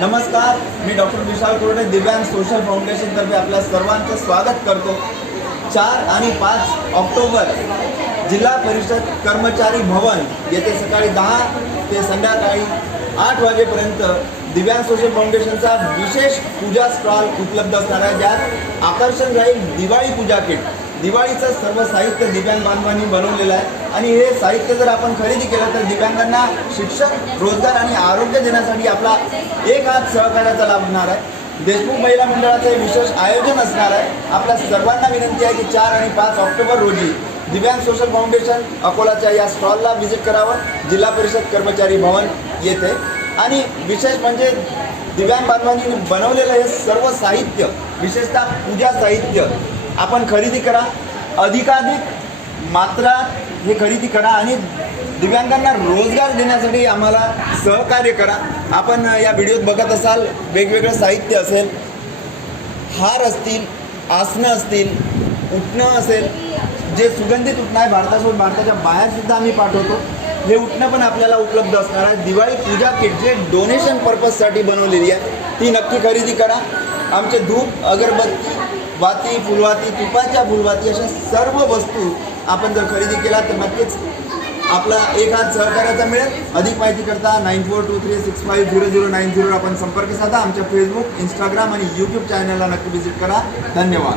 नमस्कार, मी डॉक्टर विशाल कोरडे दिव्यांग सोशल फाउंडेशनतर्फे आपल्या सर्वांचं स्वागत करतो। 4 आणि 5 ऑक्टोबर जिल्हा परिषद कर्मचारी भवन येथे सकाळी 10 ते संध्याकाळी 8 वाजेपर्यंत दिव्यांग सोशल फाउंडेशनचा विशेष पूजा स्टॉल उपलब्ध असणार आहे, ज्यात आकर्षण राहील दिवाळी पूजा किट। दिवाळीचं सर्व साहित्य दिव्यांग बांधवांनी बनवलेलं आहे आणि हे साहित्य जर आपण खरेदी केलं तर दिव्यांगांना शिक्षण, रोजगार आणि आरोग्य देण्यासाठी आपला एक हात सहकार्याचा लाभणार आहे। देशमुख महिला मंडळाचे विशेष आयोजन असणार आहे। आपल्या सर्वांना विनंती आहे की 4 आणि 5 ऑक्टोबर रोजी दिव्यांग सोशल फाउंडेशन अकोलाच्या या स्टॉलला व्हिजिट करावं, जिल्हा परिषद कर्मचारी भवन येथे। आणि विशेष म्हणजे दिव्यांग बांधवांनी बनवलेलं हे सर्व साहित्य, विशेषतः पूजा साहित्य आपण खरेदी करा, अधिकाधिक मात्रात हे खरेदी करा आणि दिव्यांगांना रोजगार देण्यासाठी आम्हाला सहकार्य करा। आपण या व्हिडिओत बघत असाल वेगवेगळं साहित्य असेल, हार असतील, आसनं असतील, उटणं असेल, जे सुगंधित उटणं आहे भारताच्या बाहेरसुद्धा आम्ही पाठवतो। हे उटणं पण आपल्याला उपलब्ध असणार आहे। दिवाळी पूजा किट जे डोनेशन पर्पजसाठी बनवलेली आहे ती नक्की खरेदी करा। आमचे धूप, अगरबत्ती, वाती, फुलवाती, तुपाच्या फुलवाती अशा सर्व वस्तू आपण जर खरेदी केला तर नक्कीच आपला एक हात सहकार्याचा मिळेल। अधिक माहिती करता 9423650090 आपण संपर्क साधा। आमच्या फेसबुक, इंस्टाग्राम आणि यूट्यूब चॅनलला नक्की व्हिजिट करा। धन्यवाद।